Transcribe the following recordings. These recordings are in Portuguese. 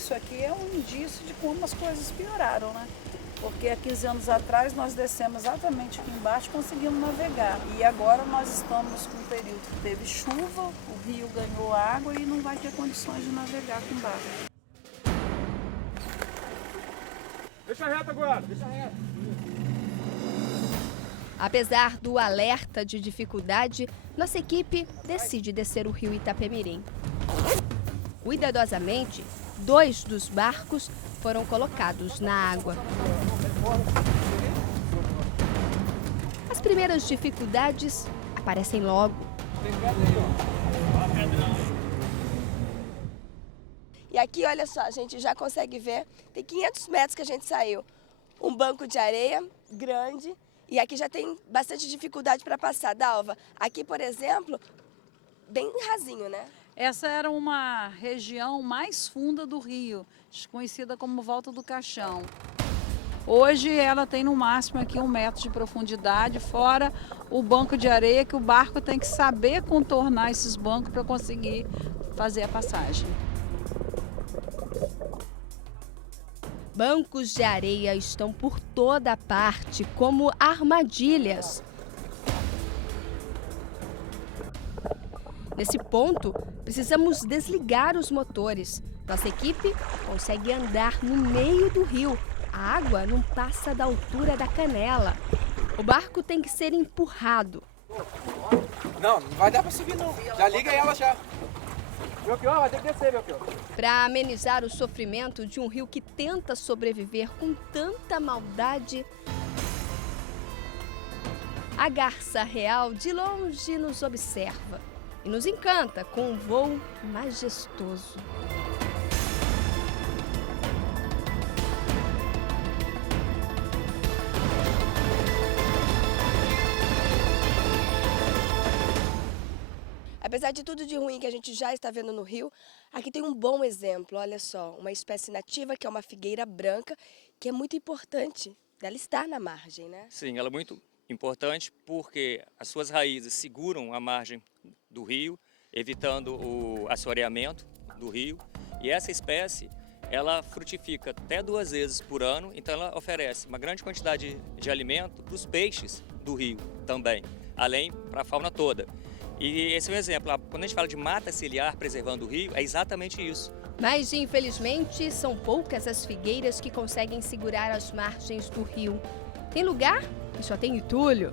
isso aqui é um indício de como as coisas pioraram, né? Porque há 15 anos atrás nós descemos exatamente aqui embaixo e conseguimos navegar. E agora nós estamos com um período que teve chuva, o rio ganhou água e não vai ter condições de navegar com barco. Deixa reto agora, deixa reto. Apesar do alerta de dificuldade, nossa equipe decide descer o rio Itapemirim. Cuidadosamente, 2 dos barcos foram colocados na água. As primeiras dificuldades aparecem logo. E aqui, olha só, a gente já consegue ver, tem 500 metros que a gente saiu. Um banco de areia grande e aqui já tem bastante dificuldade para passar. Dalva, aqui, por exemplo, bem rasinho, né? Essa era uma região mais funda do rio, conhecida como Volta do Caixão. Hoje ela tem no máximo aqui 1 metro de profundidade, fora o banco de areia que o barco tem que saber contornar esses bancos para conseguir fazer a passagem. Bancos de areia estão por toda parte, como armadilhas. Nesse ponto, precisamos desligar os motores. Nossa equipe consegue andar no meio do rio. A água não passa da altura da canela. O barco tem que ser empurrado. Não vai dar pra subir não. Já liga ela já. Belchior, vai ter que descer, Belchior. Para amenizar o sofrimento de um rio que tenta sobreviver com tanta maldade, a garça real de longe nos observa e nos encanta com um voo majestoso. Apesar de tudo de ruim que a gente já está vendo no rio, aqui tem um bom exemplo, olha só, uma espécie nativa que é uma figueira branca, que é muito importante dela estar na margem, né? Sim, ela é muito importante porque as suas raízes seguram a margem do rio, evitando o assoreamento do rio. E essa espécie, ela frutifica até 2 vezes por ano, então ela oferece uma grande quantidade de alimento para os peixes do rio também, além para a fauna toda. E esse é um exemplo. Quando a gente fala de mata ciliar preservando o rio, é exatamente isso. Mas, infelizmente, são poucas as figueiras que conseguem segurar as margens do rio. Tem lugar que só tem entulho,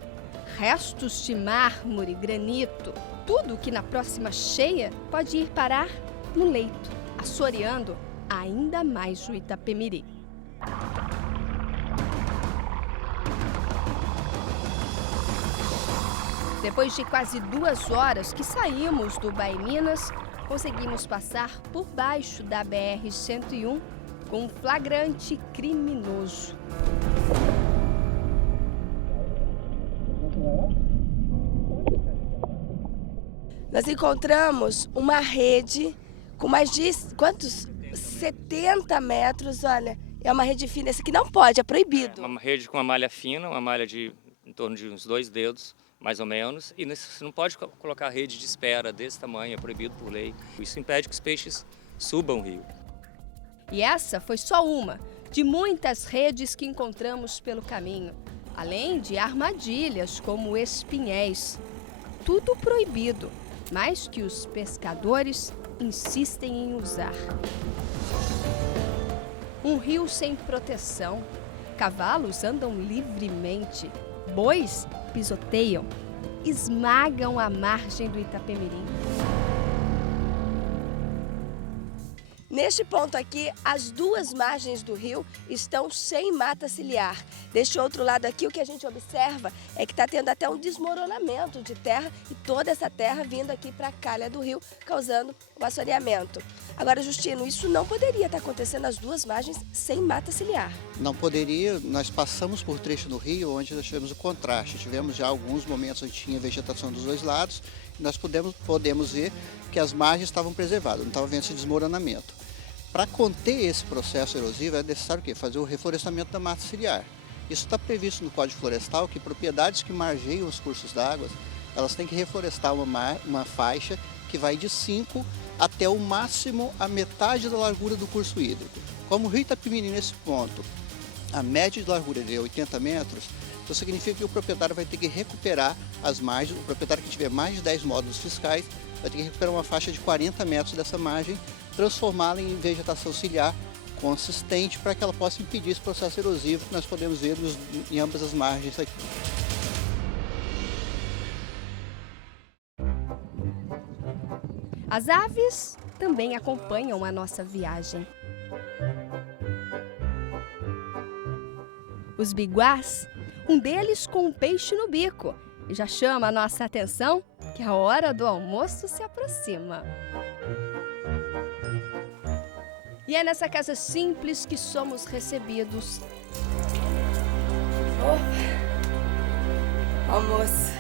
restos de mármore, granito, tudo que na próxima cheia pode ir parar no leito, assoreando ainda mais o Itapemirim. Depois de quase 2 horas que saímos do Baiminas, conseguimos passar por baixo da BR-101 com um flagrante criminoso. Nós encontramos uma rede com mais de, quantos? 70 metros, olha. É uma rede fina, esse aqui não pode, é proibido. É uma rede com uma malha fina, uma malha de em torno de uns 2 dedos, mais ou menos. E você não pode colocar rede de espera desse tamanho, é proibido por lei. Isso impede que os peixes subam o rio. E essa foi só uma de muitas redes que encontramos pelo caminho, além de armadilhas como espinhéis. Tudo proibido, mas que os pescadores insistem em usar. Um rio sem proteção, cavalos andam livremente, bois pisoteiam, esmagam a margem do Itapemirim. Neste ponto aqui, as 2 margens do rio estão sem mata ciliar. Deste outro lado aqui, o que a gente observa é que está tendo até um desmoronamento de terra e toda essa terra vindo aqui para a calha do rio, causando o assoreamento. Agora, Justino, isso não poderia estar acontecendo nas 2 margens sem mata ciliar. Não poderia, nós passamos por trecho no rio onde nós tivemos o contraste. Tivemos já alguns momentos onde tinha vegetação dos 2 lados e nós podemos ver que as margens estavam preservadas, não estava havendo esse desmoronamento. Para conter esse processo erosivo é necessário o quê? Fazer o reflorestamento da mata ciliar. Isso está previsto no Código Florestal, que propriedades que margeiam os cursos d'água, elas têm que reflorestar uma faixa que vai de 5 até o máximo a metade da largura do curso hídrico. Como o rio Itapemirim, nesse ponto, a média de largura é 80 metros, então significa que o proprietário vai ter que recuperar as margens, o proprietário que tiver mais de 10 módulos fiscais vai ter que recuperar uma faixa de 40 metros dessa margem, transformá-la em vegetação ciliar consistente para que ela possa impedir esse processo erosivo que nós podemos ver em ambas as margens aqui. As aves também acompanham a nossa viagem. Os biguás, um deles com um peixe no bico, e já chama a nossa atenção que a hora do almoço se aproxima. E é nessa casa simples que somos recebidos. Almoço.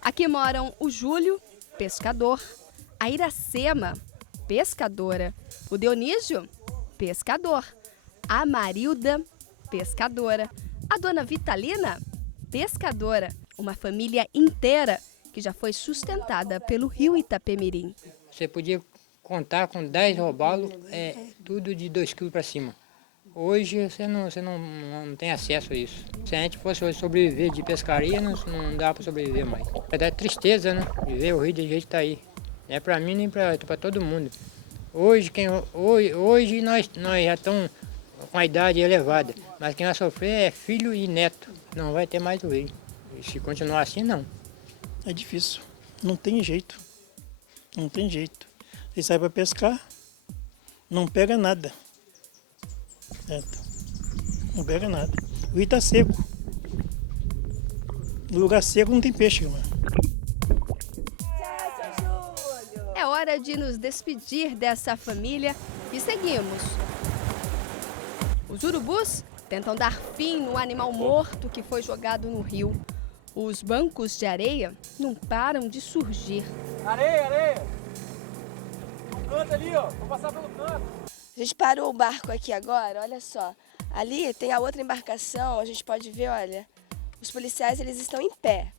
Aqui moram o Júlio, pescador, a Iracema, pescadora, o Dionísio, pescador, a Marilda, pescadora, a dona Vitalina, pescadora, uma família inteira que já foi sustentada pelo rio Itapemirim. Você podia contar com 10 robalos, tudo de 2 quilos para cima. Hoje você não tem acesso a isso. Se a gente fosse hoje sobreviver de pescaria, não dá para sobreviver mais. Vai dar tristeza, né? De ver o rio do jeito que está aí. Não é para mim nem para todo mundo. Hoje nós já estamos com a idade elevada, mas quem vai sofrer é filho e neto. Não vai ter mais o rio. E se continuar assim, não. É difícil, não tem jeito. Não tem jeito. Você sai para pescar, não pega nada. Certo? Não pega nada. O rio está seco. No lugar seco não tem peixe, mano. É hora de nos despedir dessa família e seguimos. Os urubus tentam dar fim no animal morto que foi jogado no rio. Os bancos de areia não param de surgir. Areia, areia! No canto ali, ó. Vou passar pelo canto. A gente parou o barco aqui agora, olha só. Ali tem a outra embarcação, a gente pode ver, olha. Os policiais, eles estão em pé.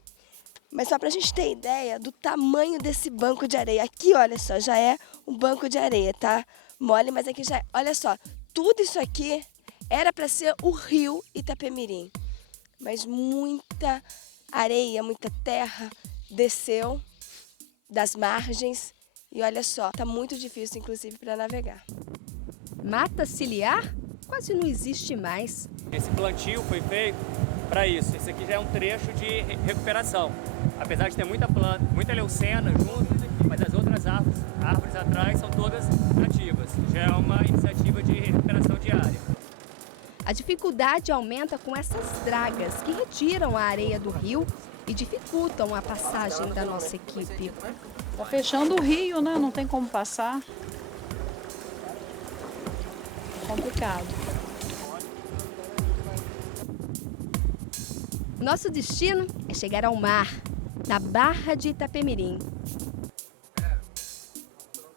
Mas só pra gente ter ideia do tamanho desse banco de areia. Aqui, olha só, já é um banco de areia, tá? Mole, mas aqui já é. Olha só, tudo isso aqui era para ser o rio Itapemirim. Mas muita areia, muita terra desceu das margens. E olha só, tá muito difícil, inclusive, para navegar. Mata ciliar quase não existe mais. Esse plantio foi feito para isso. Esse aqui já é um trecho de recuperação. Apesar de ter muita planta, muita leucena junto, mas as outras árvores atrás são todas nativas. Já é uma iniciativa de recuperação diária. A dificuldade aumenta com essas dragas que retiram a areia do rio e dificultam a passagem da nossa equipe. Tá fechando o rio, né? Não tem como passar. Complicado. Nosso destino é chegar ao mar, na Barra de Itapemirim.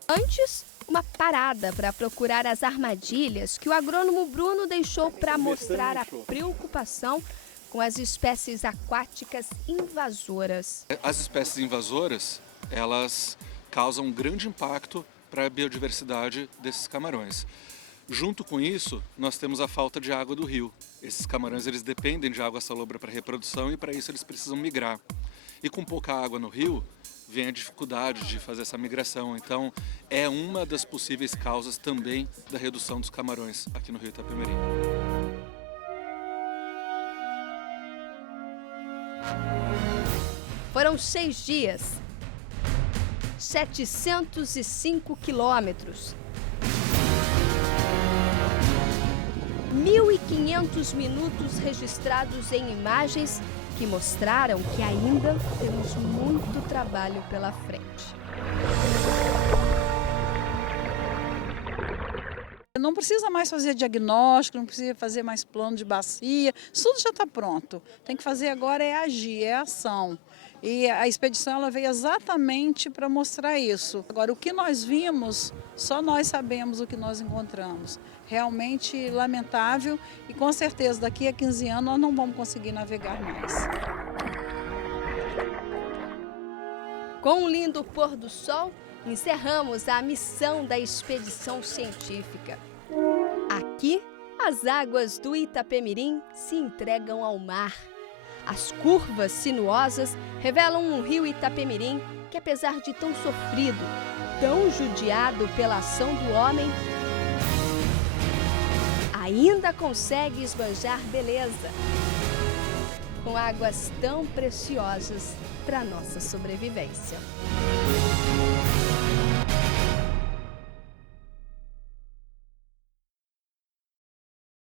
Antes, uma parada para procurar as armadilhas que o agrônomo Bruno deixou para mostrar a preocupação com as espécies aquáticas invasoras. As espécies invasoras, elas causam um grande impacto para a biodiversidade desses camarões. Junto com isso, nós temos a falta de água do rio. Esses camarões, eles dependem de água salobra para reprodução e para isso eles precisam migrar. E com pouca água no rio, vem a dificuldade de fazer essa migração. Então, é uma das possíveis causas também da redução dos camarões aqui no rio Itapemirim. Foram 6 dias, 705 quilômetros, 1.500 minutos registrados em imagens que mostraram que ainda temos muito trabalho pela frente. Não precisa mais fazer diagnóstico, não precisa fazer mais plano de bacia, isso tudo já está pronto. Tem que fazer agora é agir, é ação. E a expedição ela veio exatamente para mostrar isso. Agora, o que nós vimos, só nós sabemos o que nós encontramos. Realmente lamentável e com certeza daqui a 15 anos nós não vamos conseguir navegar mais. Com um lindo pôr do sol encerramos a missão da expedição científica. Aqui, as águas do Itapemirim se entregam ao mar. As curvas sinuosas revelam um rio Itapemirim que, apesar de tão sofrido, tão judiado pela ação do homem, ainda consegue esbanjar beleza, com águas tão preciosas para nossa sobrevivência.